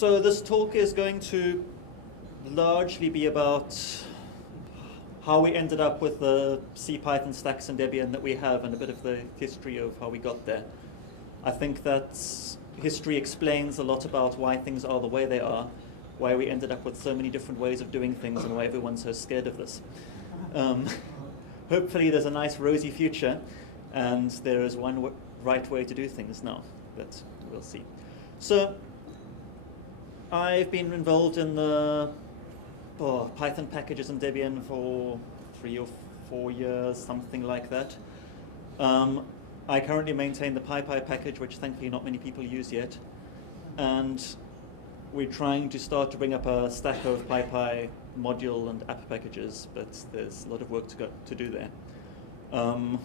So this talk is going to largely be about how we ended up with the C, Python stacks and Debian that we have, and a bit of the history of how we got there. I think that history explains a lot about why things are the way they are, why we ended up with so many different ways of doing things, and why everyone's so scared of this. Hopefully there's a nice rosy future, and there is one right way to do things now, but we'll see. So I've been involved in the Python packages in Debian for 3 or 4 years, something like that. I currently maintain the PyPy package, which thankfully not many people use yet. And we're trying to start to bring up a stack of PyPy module and app packages, but there's a lot of work to do there. I'm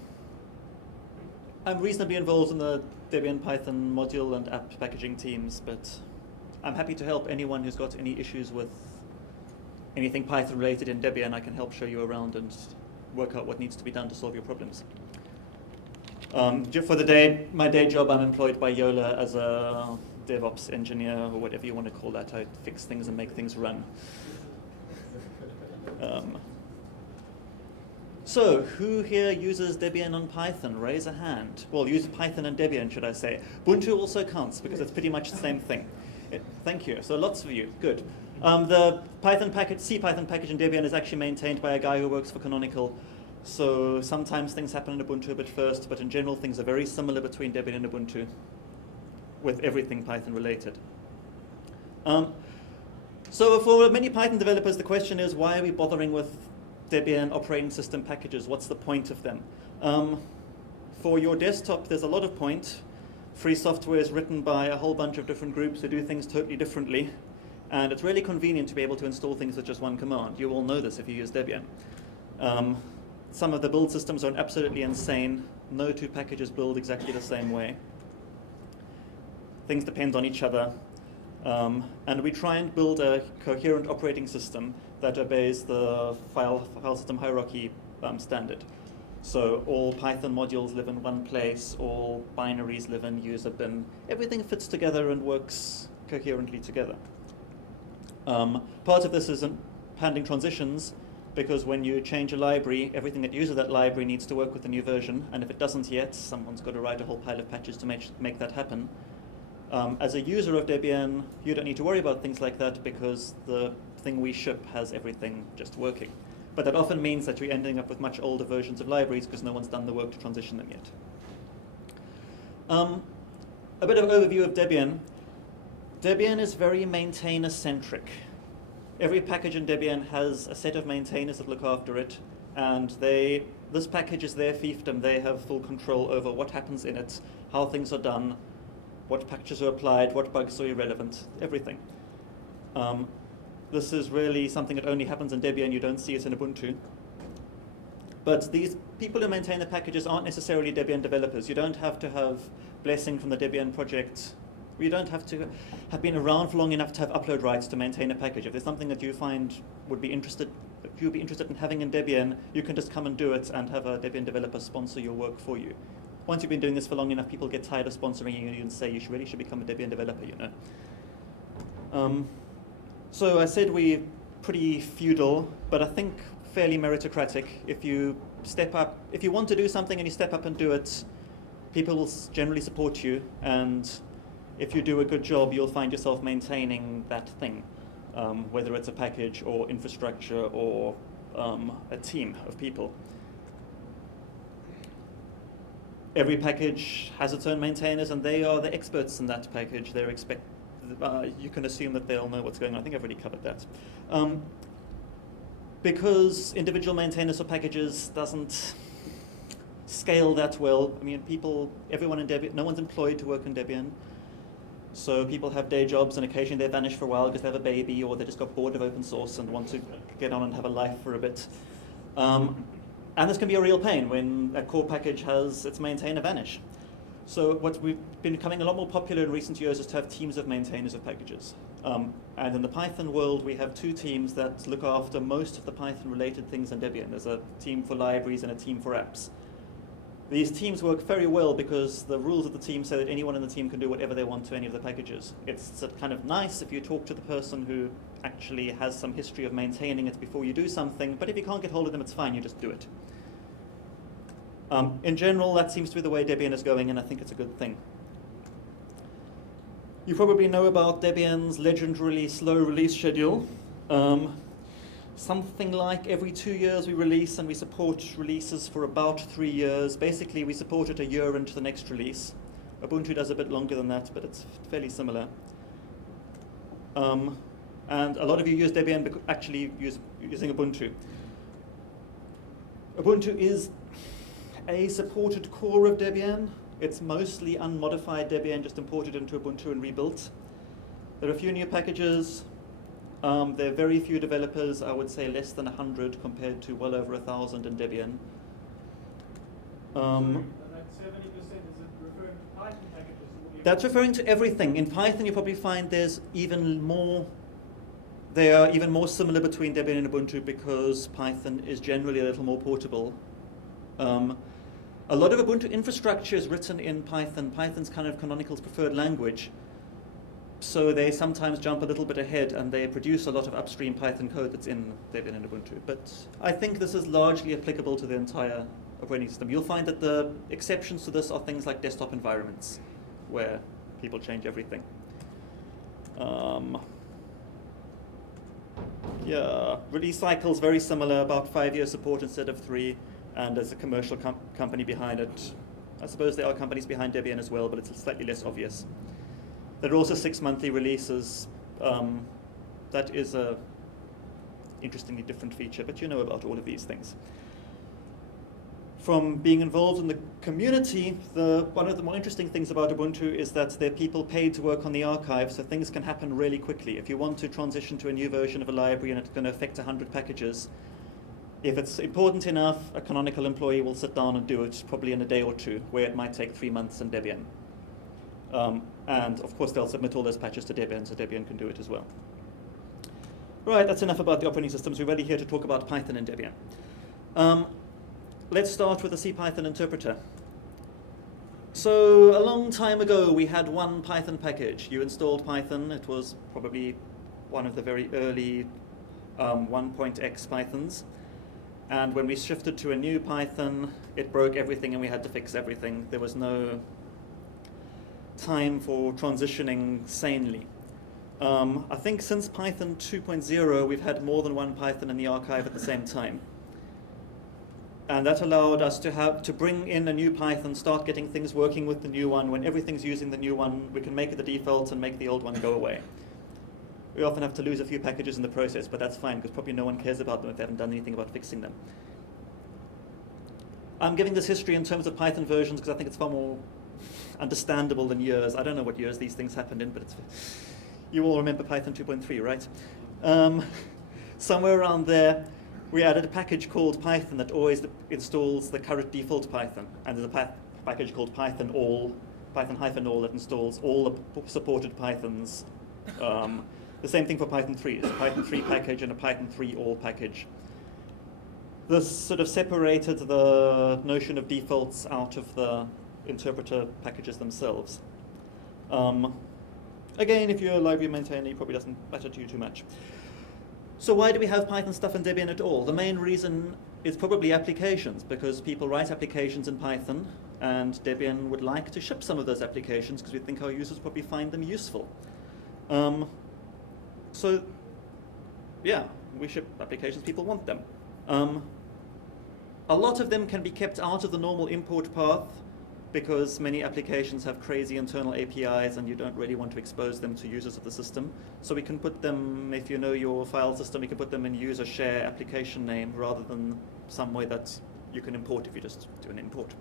reasonably involved in the Debian Python module and app packaging teams, but I'm happy to help anyone who's got any issues with anything Python related in Debian. I can help show you around and work out what needs to be done to solve your problems. For my day job, I'm employed by Yola as a DevOps engineer, or whatever you want to call that. I fix things and make things run. So, who here uses Debian on Python? Raise a hand. Well, use Python and Debian, should I say. Ubuntu also counts, because it's pretty much the same thing. Thank you. So lots of you. Good. The Python package, C Python package in Debian is actually maintained by a guy who works for Canonical. So sometimes things happen in Ubuntu a bit first, but in general things are very similar between Debian and Ubuntu, with everything Python related. So for many Python developers, the question is, why are we bothering with Debian operating system packages? What's the point of them? For your desktop, there's a lot of point. Free software is written by a whole bunch of different groups who do things totally differently. And it's really convenient to be able to install things with just one command. You all know this if you use Debian. Some of the build systems are absolutely insane. No two packages build exactly the same way. Things depend on each other. And we try and build a coherent operating system that obeys the file system hierarchy standard. So all Python modules live in one place, all binaries live in user bin. Everything fits together and works coherently together. Part of this is handling transitions, because when you change a library, everything that uses that library needs to work with the new version, and if it doesn't yet, someone's got to write a whole pile of patches to make that happen. As a user of Debian, you don't need to worry about things like that, because the thing we ship has everything just working. But that often means that you're ending up with much older versions of libraries because no one's done the work to transition them yet. A bit of overview of Debian. Debian is very maintainer-centric. Every package in Debian has a set of maintainers that look after it, and this package is their fiefdom. They have full control over what happens in it, how things are done, what patches are applied, what bugs are irrelevant, everything. This is really something that only happens in Debian. You don't see it in Ubuntu. But these people who maintain the packages aren't necessarily Debian developers. You don't have to have blessing from the Debian project. You don't have to have been around for long enough to have upload rights to maintain a package. If there's something that you find you'd be interested in having in Debian, you can just come and do it and have a Debian developer sponsor your work for you. Once you've been doing this for long enough, people get tired of sponsoring you and say you really should become a Debian developer, you know. So I said we're pretty feudal, but I think fairly meritocratic. If you want to do something and you step up and do it, people will generally support you, and if you do a good job, you'll find yourself maintaining that thing, whether it's a package or infrastructure or a team of people. Every package has its own maintainers, and they are the experts in that package. You can assume that they'll know what's going on. I think I've already covered that. Because individual maintainers for packages doesn't scale that well. I mean, everyone in Debian, no one's employed to work in Debian. So people have day jobs, and occasionally they vanish for a while because they have a baby, or they just got bored of open source and want to get on and have a life for a bit. And this can be a real pain when a core package has its maintainer vanish. So what we've been becoming a lot more popular in recent years is to have teams of maintainers of packages. And in the Python world, we have two teams that look after most of the Python-related things in Debian. There's a team for libraries and a team for apps. These teams work very well because the rules of the team say that anyone in the team can do whatever they want to any of the packages. It's kind of nice if you talk to the person who actually has some history of maintaining it before you do something, but if you can't get hold of them, it's fine, you just do it. In general, that seems to be the way Debian is going, and I think it's a good thing. You probably know about Debian's legendarily slow release schedule. Something like every 2 years we release, and we support releases for about 3 years. Basically, we support it a year into the next release. Ubuntu does a bit longer than that, but it's fairly similar. And a lot of you use Debian actually using Ubuntu. Ubuntu is a supported core of Debian. It's mostly unmodified Debian, just imported into Ubuntu and rebuilt. There are a few new packages. There are very few developers, I would say less than 100 compared to well over 1,000 in Debian. That 70%, is it referring to Python packages? That's referring to everything. In Python, you probably find there's even more. They are even more similar between Debian and Ubuntu because Python is generally a little more portable. A lot of Ubuntu infrastructure is written in Python. Python's kind of Canonical's preferred language. So they sometimes jump a little bit ahead and they produce a lot of upstream Python code that's in Debian and Ubuntu. But I think this is largely applicable to the entire operating system. You'll find that the exceptions to this are things like desktop environments, where people change everything. Yeah, release cycle's very similar, about 5-year support instead of 3, and there's a commercial company behind it. I suppose there are companies behind Debian as well, but it's slightly less obvious. There are also 6-monthly releases. That is a interestingly different feature, but you know about all of these things. From being involved in the community, one of the more interesting things about Ubuntu is that there are people paid to work on the archive, so things can happen really quickly. If you want to transition to a new version of a library and it's going to affect 100 packages, if it's important enough, a Canonical employee will sit down and do it, probably in a day or 2, where it might take 3 months in Debian. And of course they'll submit all those patches to Debian, so Debian can do it as well. Right, that's enough about the operating systems. We're really here to talk about Python and Debian. Let's start with the CPython interpreter. So a long time ago we had one Python package. You installed Python. It was probably one of the very early 1.x Pythons. And when we shifted to a new Python, it broke everything and we had to fix everything. There was no time for transitioning sanely. I think since Python 2.0 we've had more than one Python in the archive at the same time. And that allowed us to bring in a new Python, start getting things working with the new one. When everything's using the new one, we can make it the default and make the old one go away. We often have to lose a few packages in the process, but that's fine because probably no one cares about them if they haven't done anything about fixing them. I'm giving this history in terms of Python versions because I think it's far more understandable than years. I don't know what years these things happened in, but you all remember Python 2.3, right? Somewhere around there, we added a package called Python that always installs the current default Python. And there's a package called Python-all that installs all the supported Pythons. The same thing for Python 3. It's a Python 3 package and a Python 3-all package. This sort of separated the notion of defaults out of the interpreter packages themselves. Again, if you're a library maintainer, it probably doesn't matter to you too much. So why do we have Python stuff in Debian at all? The main reason is probably applications, because people write applications in Python, and Debian would like to ship some of those applications because we think our users probably find them useful. So, yeah, we ship applications, people want them. A lot of them can be kept out of the normal import path because many applications have crazy internal APIs and you don't really want to expose them to users of the system. So we can put them, if you know your file system, we can put them in user share application name rather than some way that you can import if you just do an import.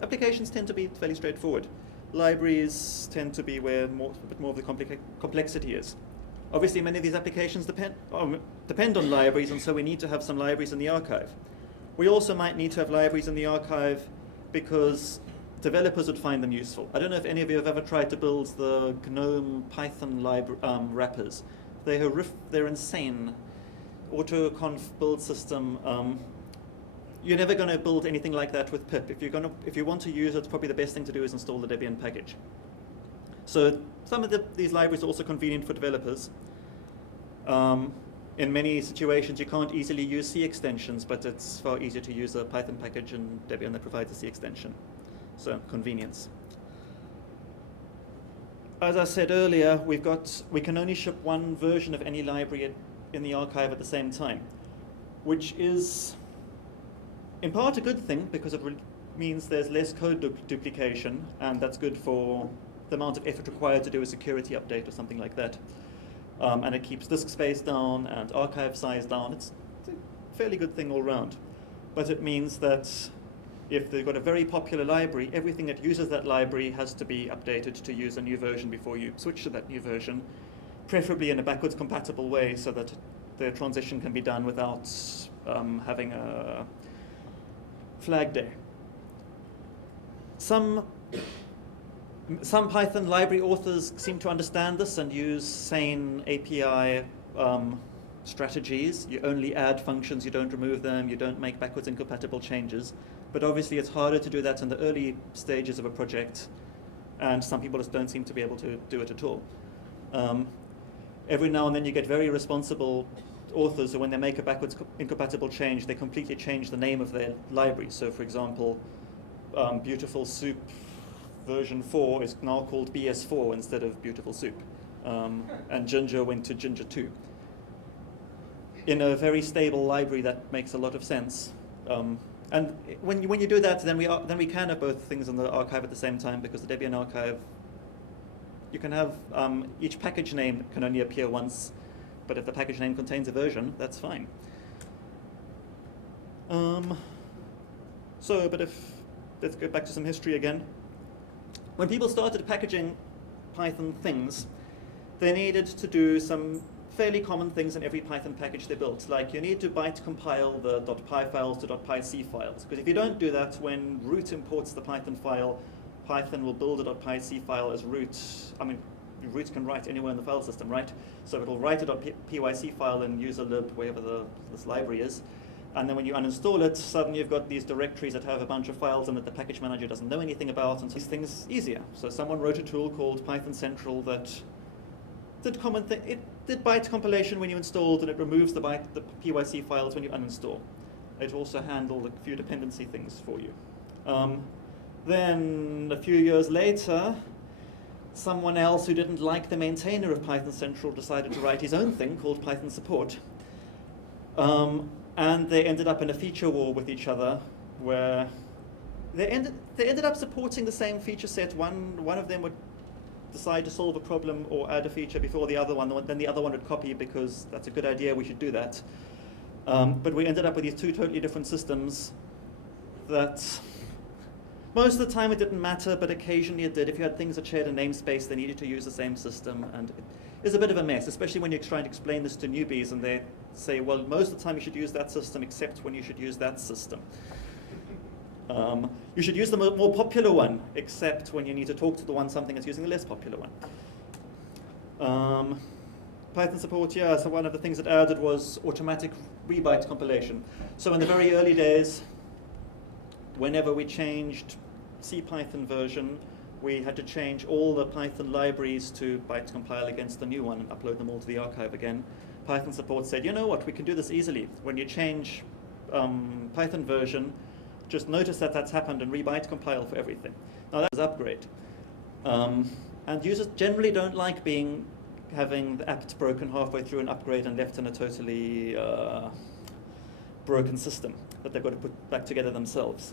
Applications tend to be fairly straightforward. Libraries tend to be where a bit more of the complexity is. Obviously, many of these applications depend on libraries, and so we need to have some libraries in the archive. We also might need to have libraries in the archive because developers would find them useful. I don't know if any of you have ever tried to build the GNOME Python wrappers. They're insane. Autoconf build system. you're never going to build anything like that with pip. If you want to use it, probably the best thing to do is install the Debian package. So some of these libraries are also convenient for developers. In many situations, you can't easily use C extensions, but it's far easier to use a Python package in Debian that provides a C extension. So convenience. As I said earlier, we can only ship one version of any library in the archive at the same time, which is in part a good thing because it means there's less code duplication, and that's good for the amount of effort required to do a security update or something like that. And it keeps disk space down and archive size down. It's a fairly good thing all around. But it means that if they've got a very popular library, everything that uses that library has to be updated to use a new version before you switch to that new version, preferably in a backwards compatible way so that the transition can be done without having a flag day. Some Python library authors seem to understand this and use sane API strategies. You only add functions, you don't remove them, you don't make backwards incompatible changes. But obviously it's harder to do that in the early stages of a project, and some people just don't seem to be able to do it at all. Every now and then you get very responsible authors who, when they make a backwards incompatible change, they completely change the name of their library. So for example, Beautiful Soup version 4 is now called BS4 instead of Beautiful Soup. And Ginger went to Ginger 2. In a very stable library, that makes a lot of sense. And when you do that, then we can have both things in the archive at the same time, because the Debian archive, you can have each package name can only appear once, but if the package name contains a version, that's fine. Let's go back to some history again. When people started packaging Python things, they needed to do some fairly common things in every Python package they built. Like, you need to byte compile the .py files to .pyc files. Because if you don't do that, when root imports the Python file, Python will build a .pyc file as root. I mean, root can write anywhere in the file system, right? So it will write a .pyc file in userlib, wherever this library is. And then when you uninstall it, suddenly you've got these directories that have a bunch of files in it the package manager doesn't know anything about, and so these things easier. So someone wrote a tool called Python Central that did common thing. It did byte compilation when you installed, and it removes the pyc files when you uninstall. It also handled a few dependency things for you. Then a few years later, someone else who didn't like the maintainer of Python Central decided to write his own thing called Python Support. And they ended up in a feature war with each other, where they ended up supporting the same feature set. One of them would decide to solve a problem or add a feature before the other one, then the other one would copy because that's a good idea, we should do that. But we ended up with these two totally different systems that most of the time it didn't matter, but occasionally it did. If you had things that shared a namespace, they needed to use the same system, and it is a bit of a mess, especially when you're trying to explain this to newbies and they say, well, most of the time you should use that system except when you should use that system. You should use the more popular one, except when you need to talk to the something that's using the less popular one. Python support, yeah, so one of the things it added was automatic rebyte compilation. So in the very early days, whenever we changed CPython version, we had to change all the Python libraries to byte compile against the new one and upload them all to the archive again. Python support said, you know what, we can do this easily. When you change Python version, just notice that that's happened and rebyte compile for everything. Now that's an upgrade. And users generally don't like having the apt broken halfway through an upgrade and left in a totally broken system that they've got to put back together themselves.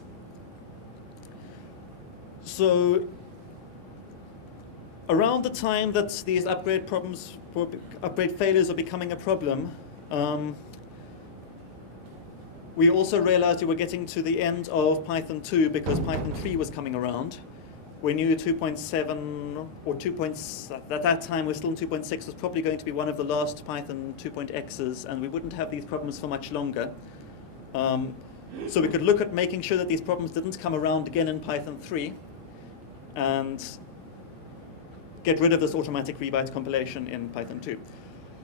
So around the time that these upgrade failures are becoming a problem, we also realized we were getting to the end of Python 2 because Python 3 was coming around. We knew 2.7 or at that time we're still in 2.6 was probably going to be one of the last Python 2.x's, and we wouldn't have these problems for much longer. So we could look at making sure that these problems didn't come around again in Python 3 and get rid of this automatic rebyte compilation in Python 2.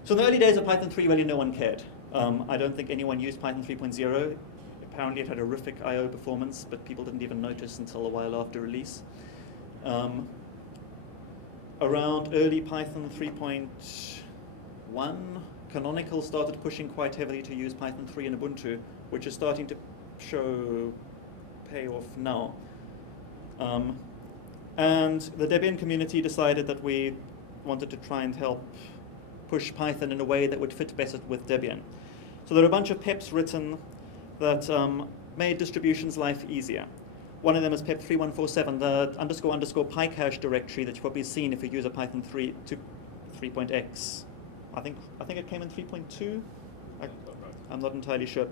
So in the early days of Python 3, really no one cared. I don't think anyone used Python 3.0. apparently it had horrific I/O performance, but people didn't even notice until a while after release. Around early Python 3.1, Canonical started pushing quite heavily to use Python 3 in Ubuntu, which is starting to show payoff now. And the Debian community decided that we wanted to try and help push Python in a way that would fit better with Debian. So there are a bunch of PEPs written that made distributions' life easier. One of them is PEP 3147, the __ PyCache directory that you've probably seen if you use a Python 3.x. I think it came in 3.2. I'm not entirely sure.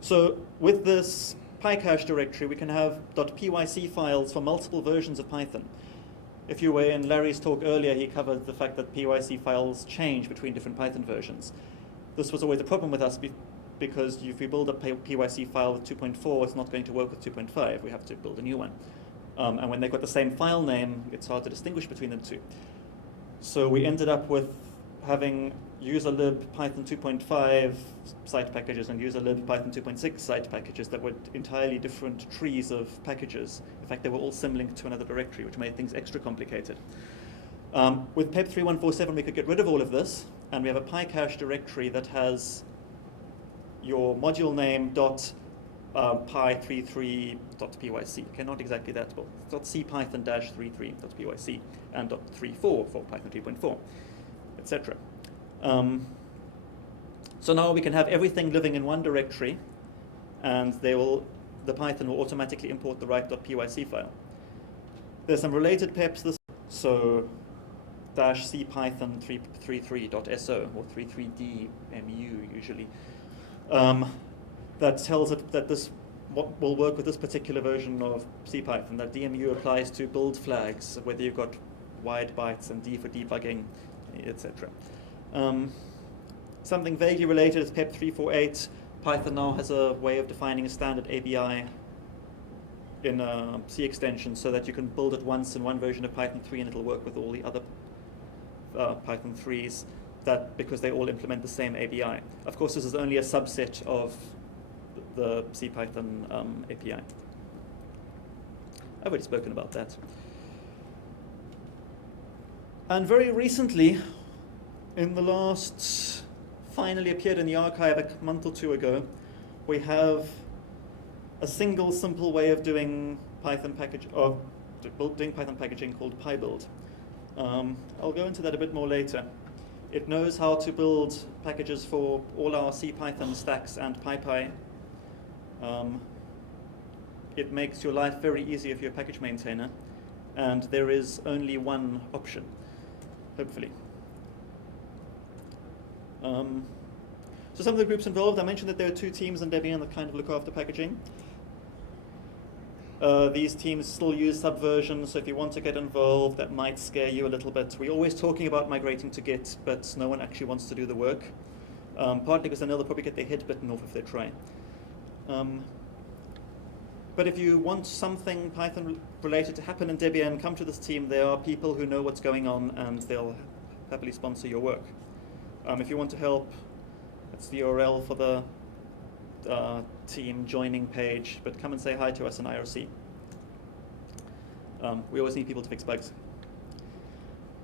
So with this PyCache directory, we can have .pyc files for multiple versions of Python. If you were in Larry's talk earlier, he covered the fact that PYC files change between different Python versions. This was always a problem with us because if we build a PYC file with 2.4, it's not going to work with 2.5. We have to build a new one. And when they've got the same file name, it's hard to distinguish between the two. So we ended up with having userlib Python 2.5 site packages and userlib Python 2.6 site packages that were entirely different trees of packages. In fact, they were all symlinked to another directory, which made things extra complicated. With PEP 3147, we could get rid of all of this, and we have a PyCache directory that has your module name .py33.pyc. Okay, not exactly that, but .cpython-33.pyc and .34 for Python 3.4, etc. So now we can have everything living in one directory, and the Python will automatically import the right .pyc file. There's some related PEPs. So -cpython33.so or 33dmu usually. That tells it that this will work with this particular version of CPython. That DMU applies to build flags, whether you've got wide bytes and D for debugging, etc. Something vaguely related is PEP 348. Python now has a way of defining a standard ABI in a C extension so that you can build it once in one version of Python 3 and it'll work with all the other Python 3s because they all implement the same ABI. Of course, this is only a subset of the CPython API. I've already spoken about that. And very recently, in the last, finally appeared in the archive a month or two ago, we have a single simple way of doing Python packaging called PyBuild. I'll go into that a bit more later. It knows how to build packages for all our CPython stacks and PyPy. It makes your life very easy if you're a package maintainer, and there is only one option, hopefully. So some of the groups involved, I mentioned that there are 2 teams in Debian that kind of look after packaging. These teams still use Subversion, so if you want to get involved, that might scare you a little bit. We're always talking about migrating to Git, but no one actually wants to do the work. Partly because they know they'll probably get their head bitten off if they try. But if you want something Python related to happen in Debian, come to this team. There are people who know what's going on, and they'll happily sponsor your work. If you want to help, that's the URL for the team joining page, but come and say hi to us in IRC. We always need people to fix bugs.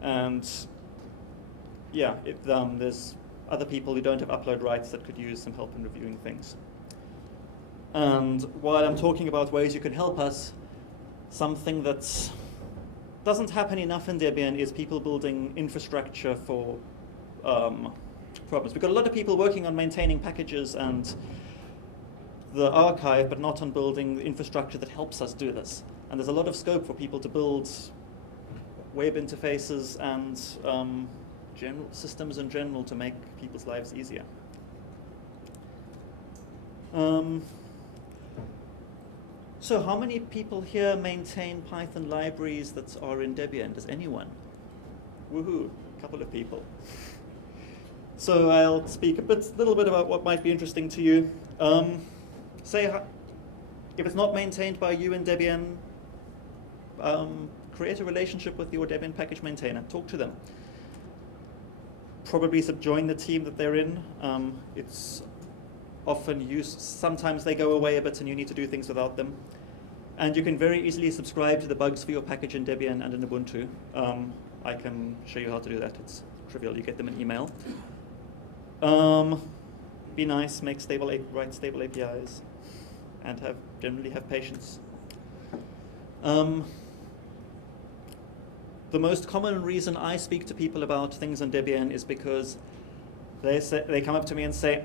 And yeah, there's other people who don't have upload rights that could use some help in reviewing things. And while I'm talking about ways you can help us, something that doesn't happen enough in Debian is people building infrastructure for problems. We've got a lot of people working on maintaining packages and the archive, but not on building the infrastructure that helps us do this. And there's a lot of scope for people to build web interfaces and general systems in general to make people's lives easier. So how many people here maintain Python libraries that are in Debian? Does anyone? Woohoo, a couple of people. So I'll speak a little bit about what might be interesting to you. Say, if it's not maintained by you in Debian, create a relationship with your Debian package maintainer. Talk to them. Probably join the team that they're in. It's sometimes they go away a bit and you need to do things without them. And you can very easily subscribe to the bugs for your package in Debian and in Ubuntu. I can show you how to do that. It's trivial. You get them in email. Be nice, write stable APIs, and generally have patience. The most common reason I speak to people about things on Debian is because they come up to me and say,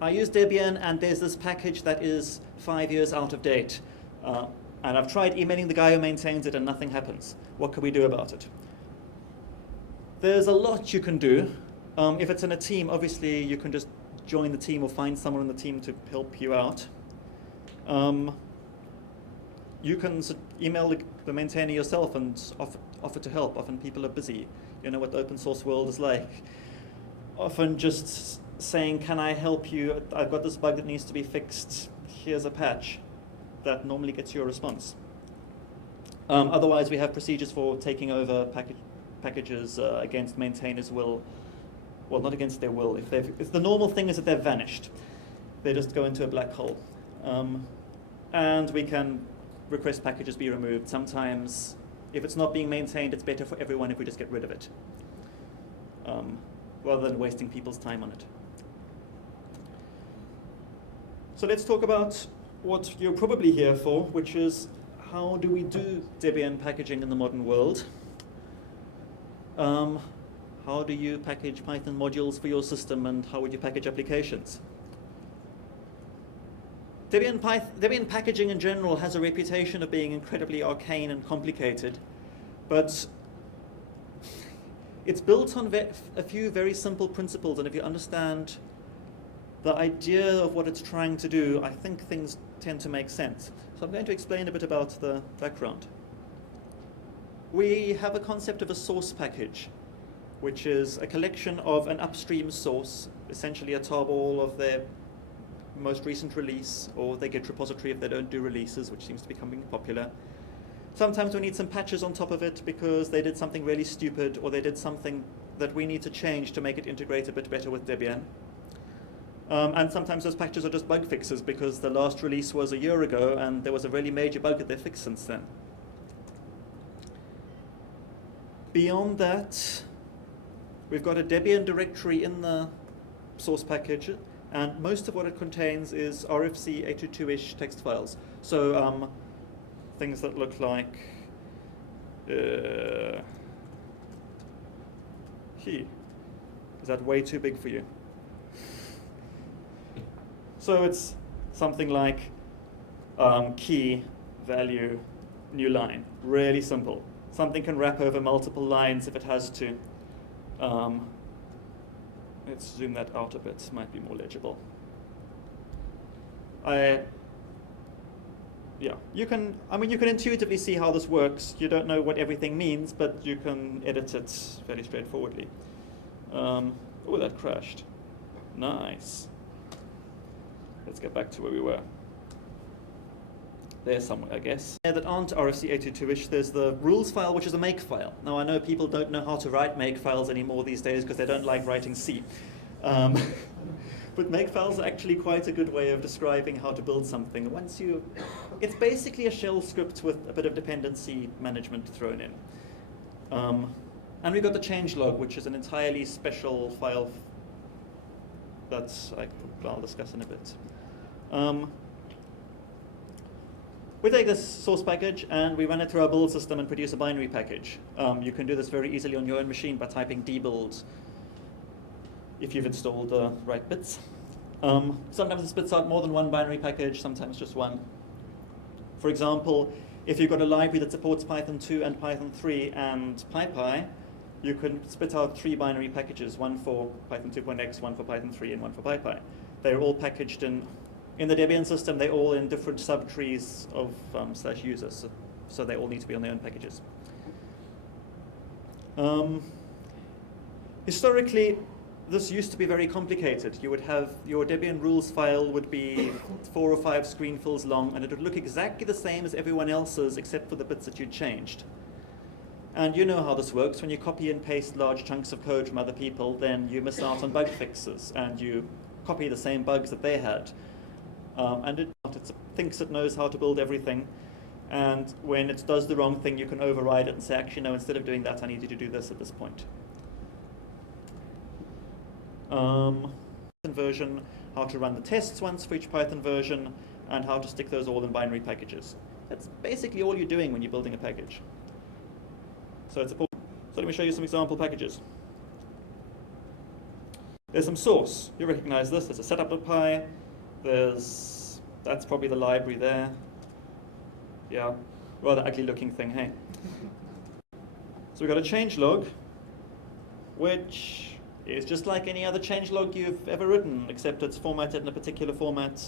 I use Debian and there's this package that is 5 years out of date. And I've tried emailing the guy who maintains it and nothing happens. What can we do about it? There's a lot you can do. If it's in a team, obviously you can just join the team or find someone in the team to help you out. You can email the maintainer yourself and offer to help. Often people are busy. You know what the open source world is like. Often just saying, can I help you? I've got this bug that needs to be fixed. Here's a patch. That normally gets you a response. Otherwise, we have procedures for taking over packages against maintainers' will. Well, not against their will. If the normal thing is that they've vanished, they just go into a black hole. And we can request packages be removed. Sometimes, if it's not being maintained, it's better for everyone if we just get rid of it, rather than wasting people's time on it. So let's talk about what you're probably here for, which is how do we do Debian packaging in the modern world? How do you package Python modules for your system, and how would you package applications? Debian packaging in general has a reputation of being incredibly arcane and complicated, but it's built on a few very simple principles, and if you understand the idea of what it's trying to do, I think things tend to make sense. So I'm going to explain a bit about the background. We have a concept of a source package, which is a collection of an upstream source, essentially a tarball of their most recent release, or their Git repository if they don't do releases, which seems to be becoming popular. Sometimes we need some patches on top of it because they did something really stupid, or they did something that we need to change to make it integrate a bit better with Debian. And sometimes those patches are just bug fixes because the last release was a year ago and there was a really major bug that they fixed since then. Beyond that, we've got a Debian directory in the source package, and most of what it contains is RFC 822-ish text files. So things that look like is that way too big for you? So it's something like key, value, new line. Really simple. Something can wrap over multiple lines if it has to. Let's zoom that out a bit. Might be more legible. You can intuitively see how this works. You don't know what everything means, but you can edit it fairly straightforwardly. Oh, that crashed. Nice. Let's get back to where we were. There somewhere, I guess. That aren't RFC 822-ish, there's the rules file, which is a make file. Now, I know people don't know how to write make files anymore these days because they don't like writing C. But make files are actually quite a good way of describing how to build something. It's basically a shell script with a bit of dependency management thrown in. And we've got the changelog, which is an entirely special file that I'll discuss in a bit. We take this source package and we run it through our build system and produce a binary package. You can do this very easily on your own machine by typing dbuild if you've installed the right bits. Sometimes it spits out more than one binary package, sometimes just one. For example, if you've got a library that supports Python 2 and Python 3 and PyPy, you can spit out 3 binary packages, one for Python 2.x, one for Python 3, and one for PyPy. They're all packaged in the Debian system. They're all in different subtrees of /users, so they all need to be on their own packages. Historically, this used to be very complicated. You would have your Debian rules file would be 4 or 5 screenfills long, and it would look exactly the same as everyone else's except for the bits that you'd changed. And you know how this works. When you copy and paste large chunks of code from other people, then you miss out on bug fixes, and you copy the same bugs that they had. And it thinks it knows how to build everything. And when it does the wrong thing, you can override it and say, actually, no, instead of doing that, I need you to do this at this point. Version, how to run the tests once for each Python version, and how to stick those all in binary packages. That's basically all you're doing when you're building a package. So it's important. So let me show you some example packages. There's some source. You recognize this. There's a setup.py. That's probably the library there. Yeah, rather ugly looking thing, hey? So we've got a changelog, which is just like any other changelog you've ever written, except it's formatted in a particular format.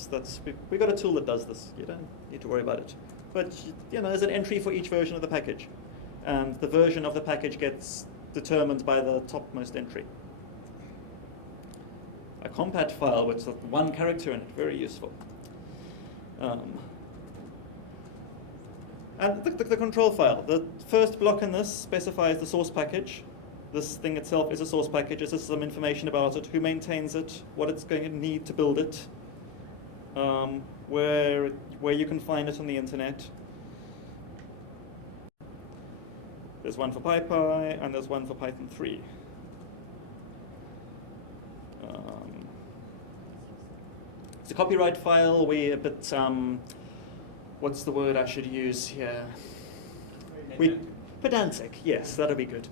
We've got a tool that does this. You don't need to worry about it. But there's an entry for each version of the package. And the version of the package gets determined by the topmost entry. A compat file with one character in it, very useful. And the control file. The first block in this specifies the source package. This thing itself is a source package. This is some information about it, who maintains it, what it's going to need to build it, where you can find it on the internet. There's one for PyPy, and there's one for Python 3. It's a copyright file. We're a bit, what's the word I should use here? Pedantic, yes, that'll be good.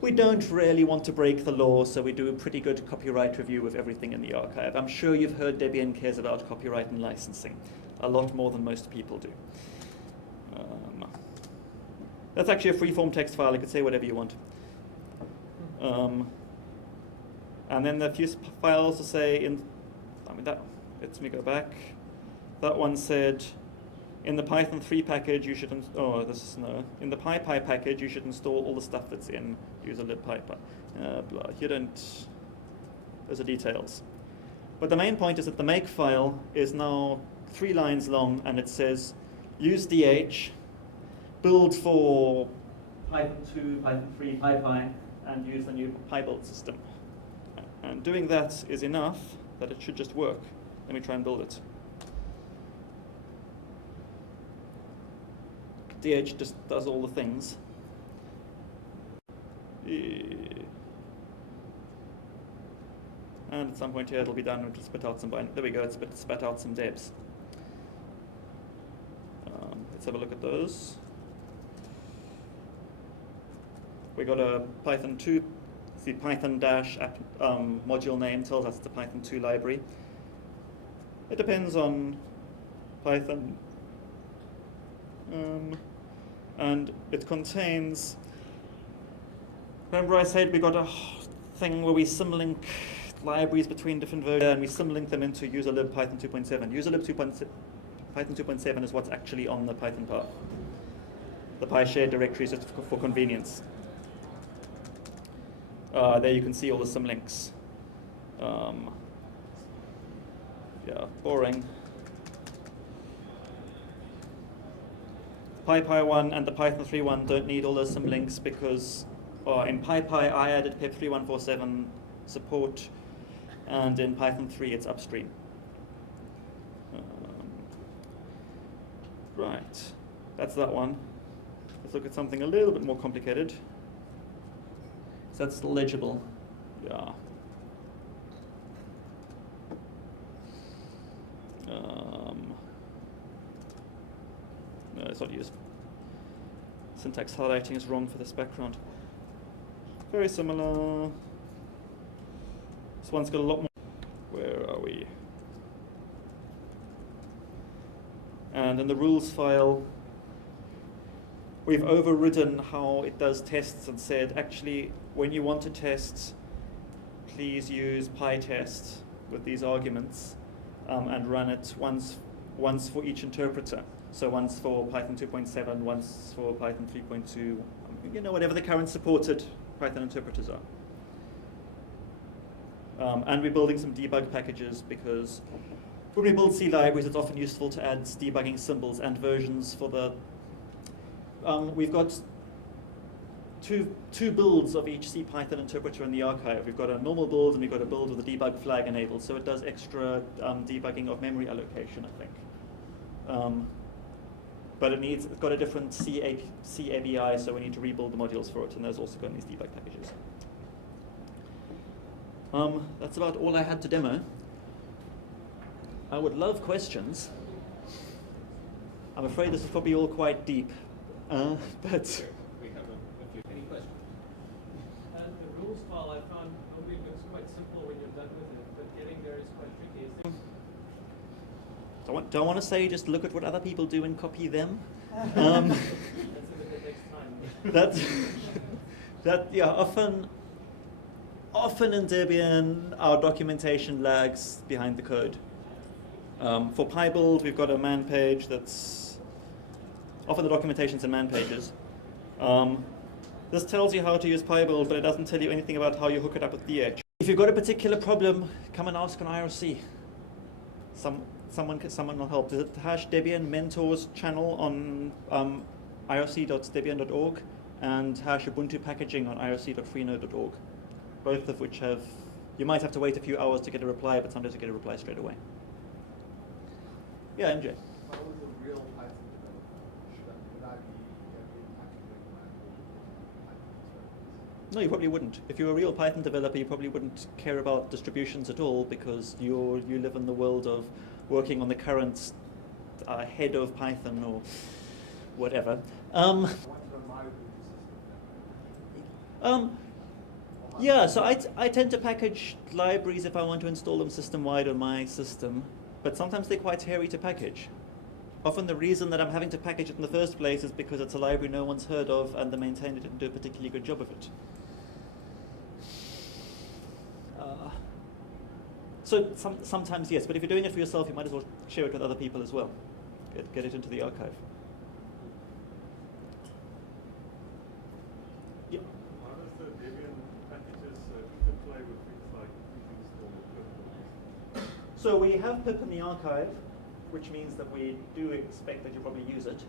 We don't really want to break the law, so we do a pretty good copyright review of everything in the archive. I'm sure you've heard Debian cares about copyright and licensing, a lot more than most people do. That's actually a free-form text file. You can say whatever you want. And then there are a few files to say lets me go back. That one said, in the Python 3 package, you should in the PyPy package, you should install all the stuff that's in user-lib-pypy. Those are details. But the main point is that the make file is now 3 lines long, and it says, use DH, build for Python 2, Python 3, PyPy, and use the new PyBuild system. And doing that is enough that it should just work. Let me try and build it. DH just does all the things. And at some point here it'll be done, it'll spit out some there we go, it's spat out some debs. Let's have a look at those. We got a Python 2, the Python dash app module name tells us it's a Python 2 library. It depends on Python. And it contains, remember I said we got a thing where we symlink libraries between different versions, and we symlink them into userlib Python 2.7. Userlib Python 2.7 is what's actually on the Python path. The PyShared directory is just for convenience. There you can see all the symlinks. Yeah, boring. PyPy 1 and the Python 3 one don't need all those symlinks because in PyPy I added pip 3147 support, and in Python 3 it's upstream. Right, that's that one. Let's look at something a little bit more complicated. So that's legible. Yeah. No, it's not used. Syntax highlighting is wrong for this background. Very similar. This one's got a lot more. Where are we? And in the rules file, we've overridden how it does tests and said, actually, when you want to test, please use PyTest with these arguments and run it once for each interpreter. So once for Python 2.7, once for Python 3.2, whatever the current supported Python interpreters are. And we're building some debug packages because when we build C libraries, it's often useful to add debugging symbols and versions for the. We've got two builds of each CPython interpreter in the archive. We've got a normal build and we've got a build with a debug flag enabled, so it does extra debugging of memory allocation, I think. But it's got a different C ABI, so we need to rebuild the modules for it, and there's also got these debug packages. That's about all I had to demo. I would love questions. I'm afraid this is probably all quite deep, but... We have a few. Any questions? The rules file I found normally looks quite simple when you're done with it, but getting there is quite tricky. Do I want to say just look at what other people do and copy them? That's a bit that takes time. Yeah, often in Debian, our documentation lags behind the code. For PyBuild, we've got a man page that's often the documentation's in man pages. This tells you how to use PyBuild, but it doesn't tell you anything about how you hook it up with DH. If you've got a particular problem, come and ask on IRC. Someone will help. There's a #Debian mentors channel on irc.debian.org and #Ubuntu packaging on irc.freenode.org. Both of which you might have to wait a few hours to get a reply, but sometimes you get a reply straight away. Yeah, MJ. If I was a real Python developer, would I be packaging my whole Python experiments? No, you probably wouldn't. If you're a real Python developer, you probably wouldn't care about distributions at all, because you live in the world of working on the current head of Python or whatever. I want to run my Ubuntu system. Yeah, so I tend to package libraries if I want to install them system-wide on my system, but sometimes they're quite hairy to package. Often the reason that I'm having to package it in the first place is because it's a library no one's heard of and the maintainer didn't do a particularly good job of it. So sometimes yes, but if you're doing it for yourself, you might as well share it with other people as well. Get it into the archive. Yeah. How does the Debian packages interplay with things like pip install or pip? So we have pip in the archive, which means that we do expect that you'll probably use it.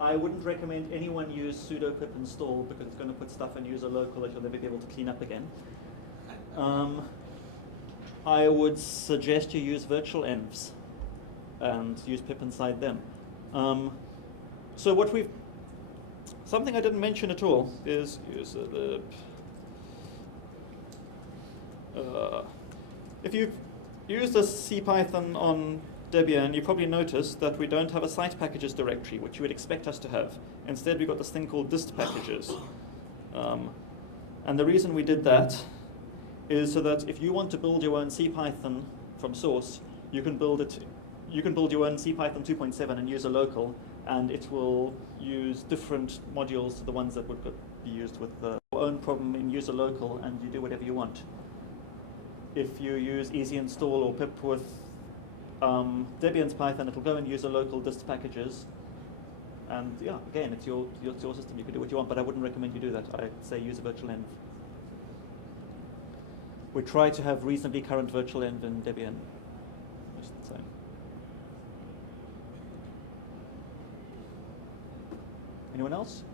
I wouldn't recommend anyone use sudo pip install because it's going to put stuff in user local that you'll never be able to clean up again. I would suggest you use virtual envs and use pip inside them. So something I didn't mention at all is user lib. If you've used a CPython on Debian, you probably noticed that we don't have a site packages directory, which you would expect us to have. Instead, we've got this thing called dist packages. And the reason we did that is so that if you want to build your own CPython from source, you can build your own CPython 2.7 and use a local, and it will use different modules to the ones that would be used with your own problem in user local, and you do whatever you want. If you use easy install or pip with Debian's Python, it'll go and use a local dist packages. And yeah, again, it's your system. You can do what you want, but I wouldn't recommend you do that. I'd say use a virtual env. We try to have reasonably current virtual env in Debian. Just the same. Anyone else?